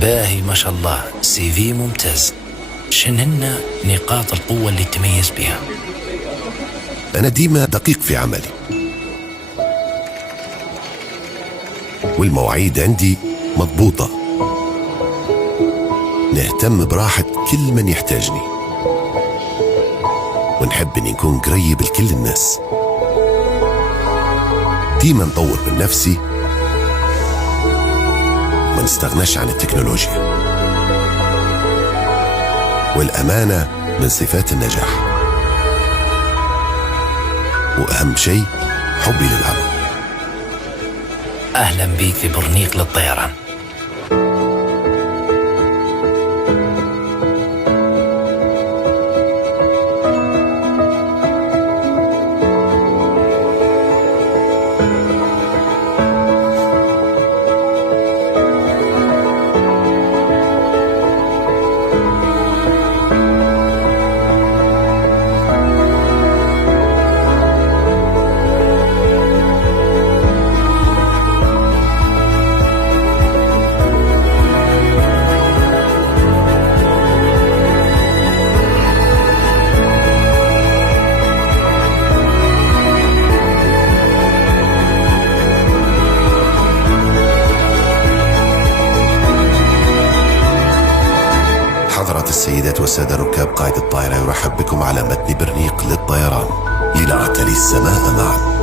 باهي ما شاء الله، سي في ممتاز. شنهن نقاط القوة اللي تميز بها؟ أنا ديما دقيق في عملي، والمواعيد عندي مضبوطة. نهتم براحة كل من يحتاجني، ونحب أن نكون قريب لكل الناس. ديما نطور من نفسي، ما نستغناش عن التكنولوجيا، والأمانة من صفات النجاح، وأهم شيء حبي للعمل. أهلا بيك في برنيق للطيران. حضرات السيدات والسادة ركاب، قائد الطائرة يرحب بكم على متن برنيق للطيران، لنعتلي السماء معا.